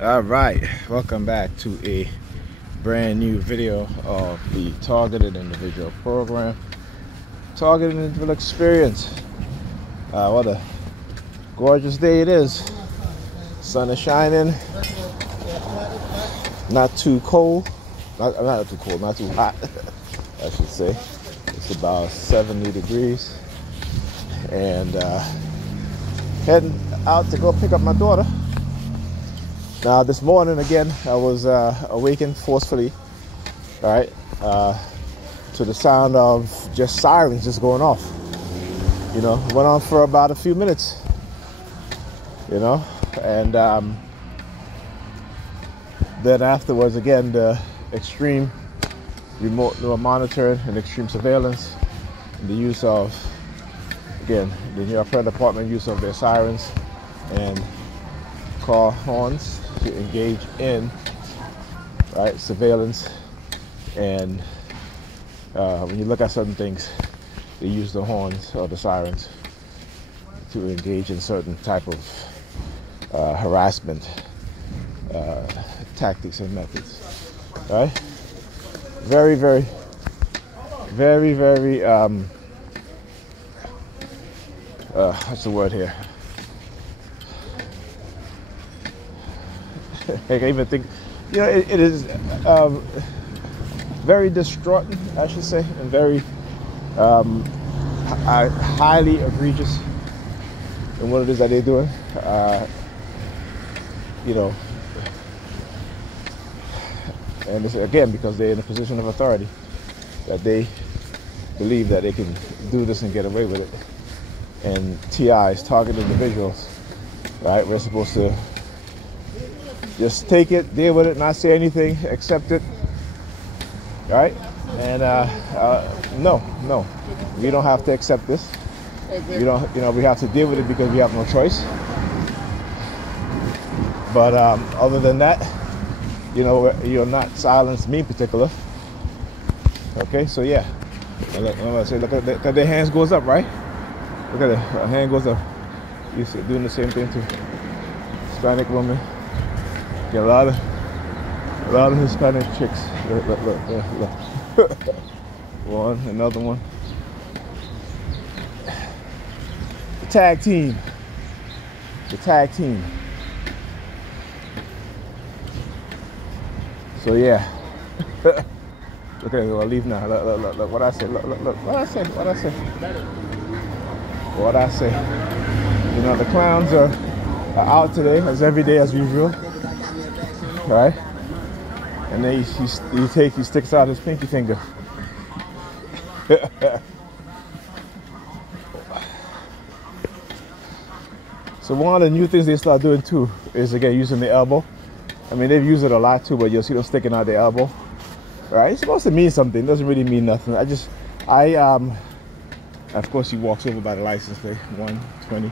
All right, welcome back to a brand new video of the Targeted Individual Program, Targeted Individual Experience. What a gorgeous day it is. Sun is shining, not too cold, not too cold, not too hot, I should say. It's about 70 degrees, and heading out to go pick up my daughter. Now this morning again, I was awakened forcefully, all right, to the sound of just sirens just going off. You know, went on for about a few minutes, you know, and then afterwards again, the extreme remote monitoring and extreme surveillance, and the use of, again, the New York Fire Department use of their sirens and car horns to engage in surveillance. And when you look at certain things, they use the horns or the sirens to engage in certain type of harassment tactics and methods. Right? Very what's the word here? I can't even think. You know, it is very distraught, I should say, and very highly egregious in what it is that they're doing. You know, and it's, again, because they're in a position of authority, that they believe that they can do this and get away with it. And TIs, target individuals, right? We're supposed to just take it, deal with it, not say anything, accept it, right? And no, we don't have to accept this. We don't, you know, we have to deal with it because we have no choice. But other than that, you know, you're not silenced, me in particular. Okay, so yeah, look at their hands goes up, right? Look at it, her hand goes up. You're doing the same thing to Hispanic women. Get a lot of Hispanic chicks. Look. One, another one. The tag team. So yeah. Look at it. I'll leave now. Look what I say. Look. What I say. You know, the clowns are out today, as every day as usual. Right? And then he sticks out his pinky finger. So one of the new things they start doing too is, again, using the elbow. I mean, they've used it a lot too, but you'll see them sticking out their elbow. Right? It's supposed to mean something. It doesn't really mean nothing. Of course, he walks over by the license plate, 120.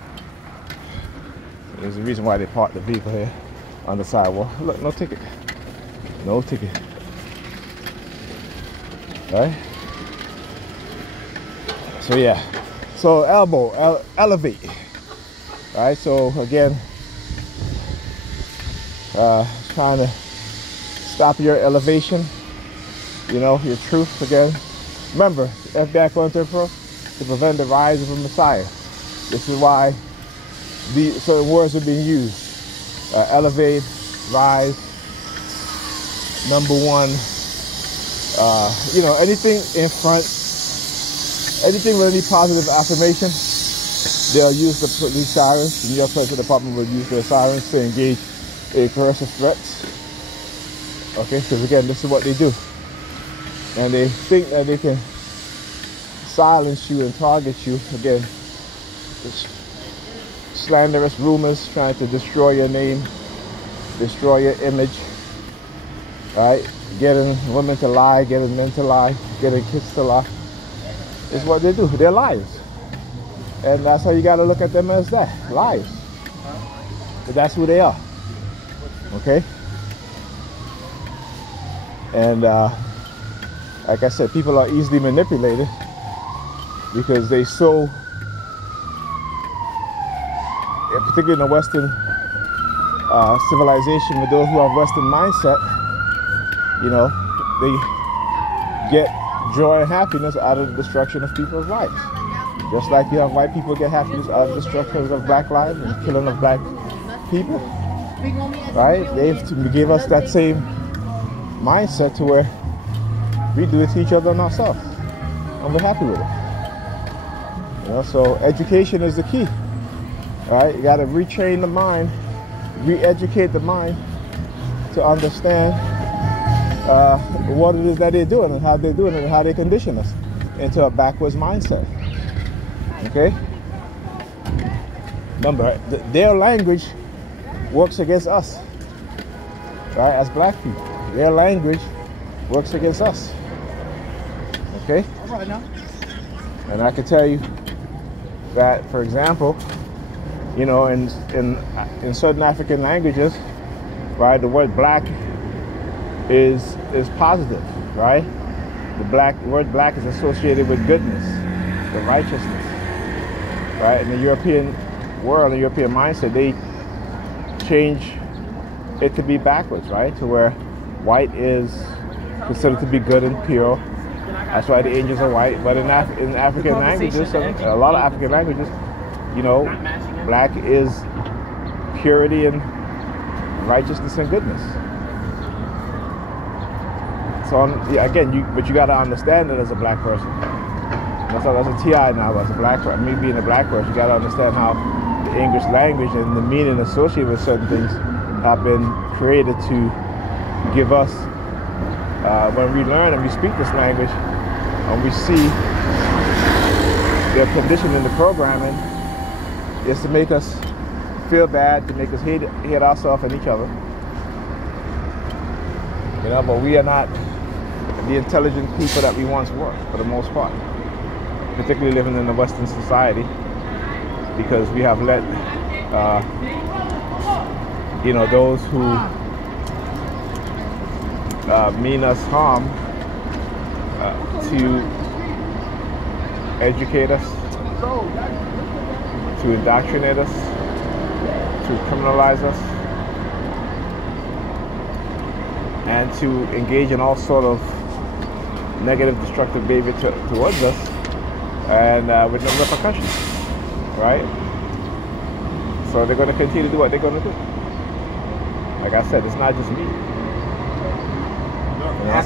There's a reason why they parked the vehicle here on the sidewalk. Look, no ticket. No ticket. Right? So yeah. So elbow, elevate. Right? So again, trying to stop your elevation. You know, your truth again. Remember, FBI Quantum Pro, to prevent the rise of a Messiah. This is why certain words are being used. Elevate, rise, number one, you know, anything in front, anything with any positive affirmation, they'll use these sirens. The New York Police Department will use their sirens to engage in coercive threats. Okay, because again, this is what they do. And they think that they can silence you and target you, again, slanderous rumors, trying to destroy your name, destroy your image, right? Getting women to lie, getting men to lie, getting kids to lie. It's what they do. They're liars. And that's how you got to look at them, as that, liars. But that's who they are. Okay? And like I said, people are easily manipulated because they so, particularly in the Western civilization with those who have Western mindset, you know, they get joy and happiness out of the destruction of people's lives. Just like you have white people get happiness out of the destruction of black lives and killing of black people. Right? They give us that same mindset to where we do it to each other and ourselves. And we're happy with it. You know, so education is the key. Right? You gotta retrain the mind, re-educate the mind to understand what it is that they're doing and how they're doing it and how they condition us into a backwards mindset. Okay? Remember, their language works against us. Right? As black people. Their language works against us. Okay? All right now. And I can tell you that, for example, you know, in certain African languages, right, the word black is positive, right? The word black is associated with goodness, with righteousness, right? In the European world, the European mindset, they change it to be backwards, right? To where white is considered to be good and pure. That's why the angels are white. But in African languages, a lot of African languages, you know, black is purity and righteousness and goodness. So again, but you got to understand it as a black person. That's a TI now. As a black person, me being a black person, you got to understand how the English language and the meaning associated with certain things have been created to give us. When we learn and we speak this language, and we see their condition in the programming, is to make us feel bad, to make us hate ourselves and each other. You know, but we are not the intelligent people that we once were, for the most part. Particularly living in a Western society, because we have let, you know, those who mean us harm to educate us, to indoctrinate us, to criminalize us, and to engage in all sort of negative, destructive behavior towards us, and with no repercussions, right? So they're going to continue to do what they're going to do. Like I said, it's not just me. I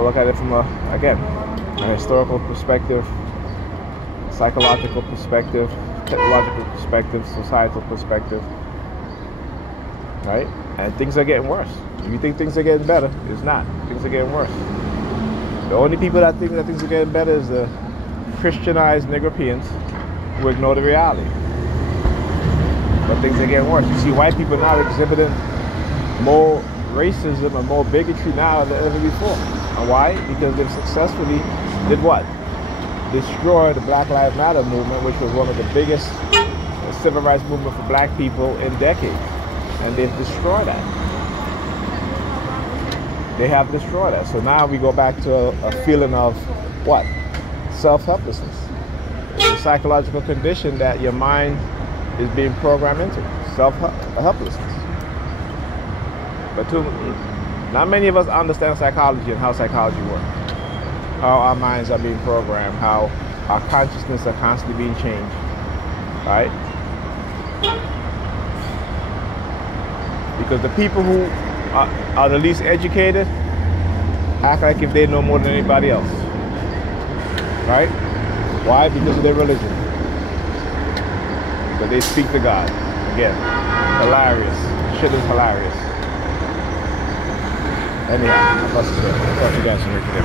look at it from a historical perspective, psychological perspective, technological perspective, societal perspective, right? And things are getting worse. If you think things are getting better, it's not. Things are getting worse. The only people that think that things are getting better is the Christianized Negropeans who ignore the reality. But things are getting worse. You see white people now exhibiting more racism and more bigotry now than ever before. And why? Because they've successfully did what? Destroy the Black Lives Matter movement, which was one of the biggest civil rights movement for black people in decades. And they've destroyed that. They have destroyed that. So now we go back to a feeling of what? Self-helplessness. It's a psychological condition that your mind is being programmed into. Self-helplessness. But not many of us understand psychology and how psychology works. How our minds are being programmed, how our consciousness are constantly being changed. Right? Because the people who are the least educated act like if they know more than anybody else. Right? Why? Because of their religion. Because they speak to God. Again, hilarious. Shit is hilarious. Anyhow, I'll talk to you guys some more today.